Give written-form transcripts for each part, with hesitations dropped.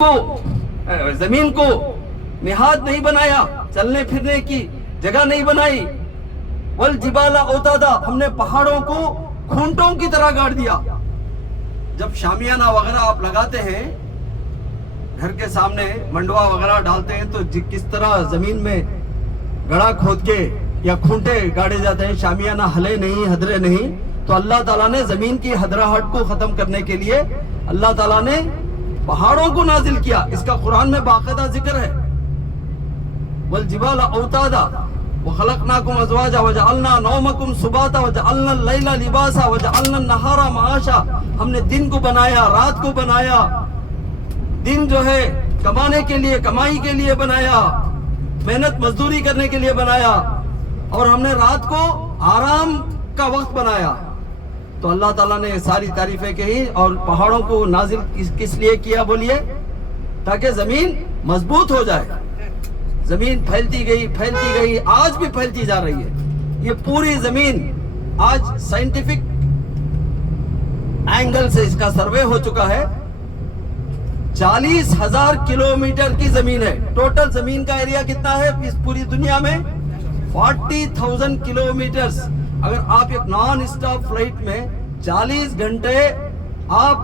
को जमीन को निहाद नहीं बनाया, चलने फिरने की जगह नहीं बनाई। वल जिबाला औतादा, हमने पहाड़ों को खूंटों की तरह गाड़ दिया। जब शामियाना वगैरह आप लगाते हैं, घर के सामने मंडवा वगैरह डालते हैं, तो किस तरह जमीन में गड़ा खोद के या खूंटे गाड़े जाते हैं, शामियाना हले नहीं हदरे नहीं। तो अल्लाह ताला ने जमीन की हदराहट को खत्म करने के लिए अल्लाह ताला ने पहाड़ों को नाजिल किया। इसका कुरान में बाकायदा जिक्र है। वल जिबाला औतादा व खलकनाकुम अज़वाजा व जअलना नौमकुम सुबाता व जअलना लैला लिबासा व जअलना नहारा माशा, हमने दिन को बनाया, रात को बनाया। दिन जो है कमाने के लिए, कमाई के लिए बनाया, मेहनत मजदूरी करने के लिए बनाया, और हमने रात को आराम का वक्त बनाया। तो अल्लाह ताला ने सारी तारीफें कही। और पहाड़ों को नाजिल किस लिए किया बोलिए? ताकि जमीन मजबूत हो जाए। जमीन फैलती गई, आज भी फैलती जा रही है। ये पूरी जमीन आज साइंटिफिक एंगल से इसका सर्वे हो चुका है। 40,000 किलोमीटर की जमीन है। टोटल जमीन का एरिया कितना है इस पूरी दुनिया में? 40,000 किलोमीटर। अगर आप एक नॉन स्टॉप फ्लाइट में 40 घंटे आप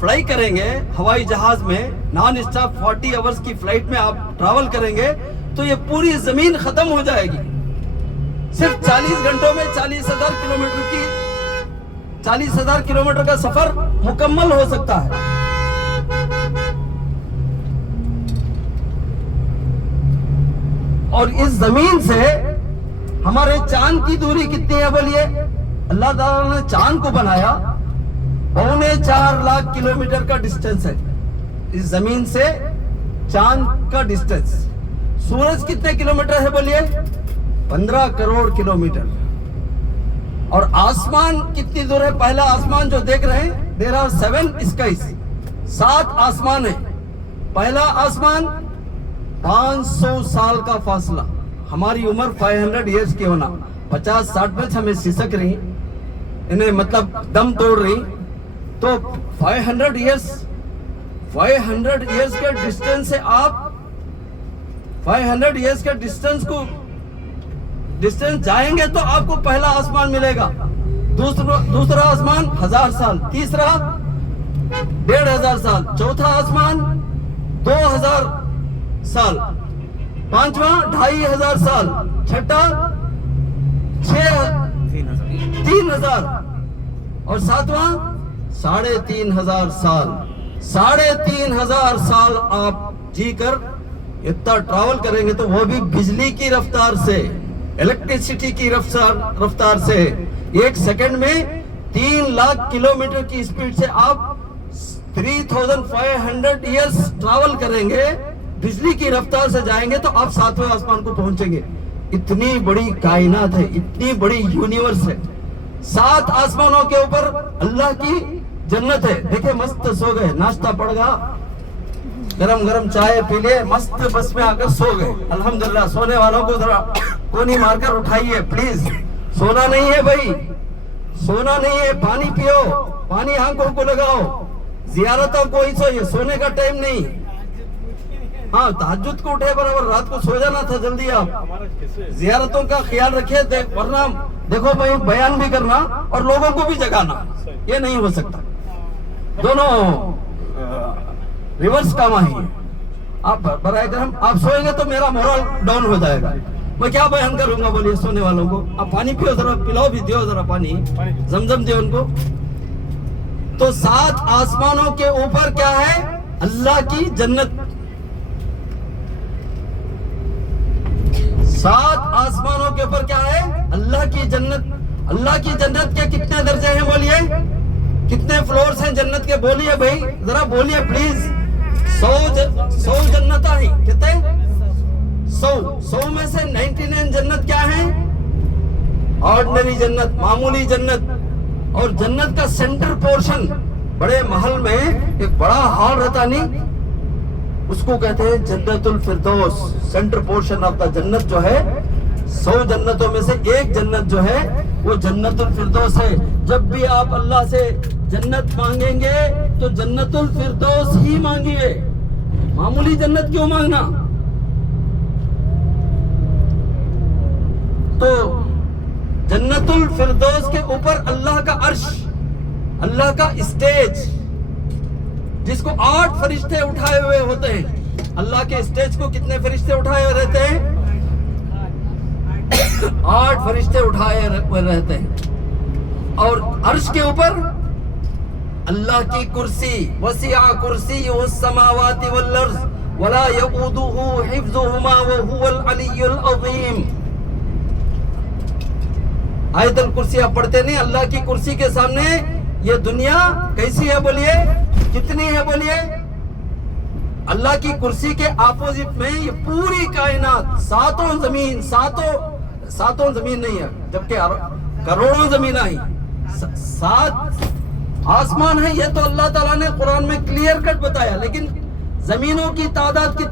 फ्लाई करेंगे, हवाई जहाज में नॉन स्टॉप 40 आवर्स की फ्लाइट में आप ट्रैवल करेंगे, तो ये पूरी जमीन खत्म हो जाएगी। सिर्फ 40 घंटों में 40,000 किलोमीटर का सफर मुकम्मल हो सकता है। और इस जमीन से हमारे चांद की दूरी कितनी है बोलिए? अल्लाह ताला ने चांद को बनाया, 4.25 लाख किलोमीटर का डिस्टेंस है इस जमीन से चांद का डिस्टेंस। सूरज कितने किलोमीटर है बोलिए? 15 करोड़ किलोमीटर। और आसमान कितनी दूर है? पहला आसमान जो देख रहे हैं, देयर आर 7 स्काइज, 7 आसमान है। पहला आसमान 500 साल का फासला। हमारी उम्र 500 इयर्स की होना, 50-60 में हमें सिसक रही, इन्हें मतलब दम तोड़ रही। तो 500 इयर्स के डिस्टेंस से आप 500 इयर्स के डिस्टेंस जाएंगे तो आपको पहला आसमान मिलेगा। दूसरा आसमान 1000 साल, तीसरा 1500 साल, चौथा आसमान 2000 साल, पांचवा 2500 साल, छठा 3000 और सातवां 3500 साल। 3500 साल आप जीकर इतना ट्रैवल करेंगे, तो वो भी बिजली की रफ्तार से, इलेक्ट्रिसिटी की रफ्तार से। एक सेकंड में 3 लाख किलोमीटर की स्पीड से आप 3500 इयर्स ट्रैवल करेंगे, बिजली की रफ्तार से जाएंगे, तो आप 7वें आसमान को पहुंचेंगे। इतनी बड़ी कायनात है, इतनी बड़ी यूनिवर्स है। 7 आसमानों के ऊपर अल्लाह की जन्नत है। देखिए, मस्त सो गए, नाश्ता पड़ गया, गरम गरम चाय पी लिए, मस्त बस में आकर सो गए। अल्हम्दुलिल्लाह। सोने वालों को जरा कोनी मारकर उठाइए प्लीज। सोना नहीं है भाई, सोना नहीं है। पानी पियो, पानी आंखों को लगाओ, जियारतों को ही सोइए, सोने का टाइम नहीं। हाँ, तहज्जुद को उठे बराबर, रात को सो जाना था जल्दी। आप जियारतों का ख्याल रखिए, वरना देखो भाई, बयान भी करना और लोगों को भी जगाना, ये नहीं हो सकता। दोनों रिवर्स काम है। आप बराए करम आप सोएंगे तो मेरा मोरल डाउन हो जाएगा। मैं क्या बयान करूंगा बोलिए सोने वालों को? आप पानी पियो, जरा पिलाओ भी, दियो जरा पानी, जमजम दियो उनको। तो 7 आसमानों के ऊपर क्या है? अल्लाह की जन्नत। 7 आसमानों के ऊपर क्या है? अल्लाह की जन्नत। अल्लाह की जन्नत के कितने दर्जे हैं बोलिए? कितने फ्लोर्स हैं जन्नत के? बोलिए भाई, जरा बोलिए प्लीज। 100 जन्नत है। कितने? 100 में से 99 जन्नत क्या है? ऑर्डिनरी जन्नत, मामूली जन्नत। और जन्नत का सेंटर पोर्शन, बड़े महल में एक बड़ा हॉल रहता नहीं, उसको कहते हैं जन्नतुल फिरदौस। सेंटर पोर्शन ऑफ द जन्नत जो है, 100 जन्नतों में से एक जन्नत जो है वो जन्नतुल फिरदौस है। जब भी आप अल्लाह से जन्नत मांगेंगे तो जन्नतुल फिरदौस ही मांगिए, मामूली जन्नत क्यों मांगना। तो जन्नतुल फिरदौस के ऊपर अल्लाह का अर्श, अल्लाह का स्टेज, जिसको 8 फरिश्ते उठाए हुए होते हैं। अल्लाह के स्टेज को कितने फरिश्ते उठाए हुए रहते हैं? 8 फरिश्ते उठाए हुए रहते हैं। और अर्श के ऊपर अल्लाह की कुर्सी, वसिया कुर्सी समावाति वल अर्ज़ वला यऊदुहु हिफ्ज़ुहुमा व हुवल अलियुल अज़ीम। आयतुल कुर्सी आप पढ़ते नहीं? अल्लाह की कुर्सी के सामने ये दुनिया कैसी है बोलिए, कितनी है बोलिए। अल्लाह की कुर्सी के अपोजिट में ये पूरी कायनात, सातों जमीन, सातों जमीन नहीं है, जबकि करोड़ों जमीन आई, 7 आसमान है। ये तो अल्लाह ताला ने कुरान में क्लियर कट बताया, लेकिन जमीनों की तादाद कितनी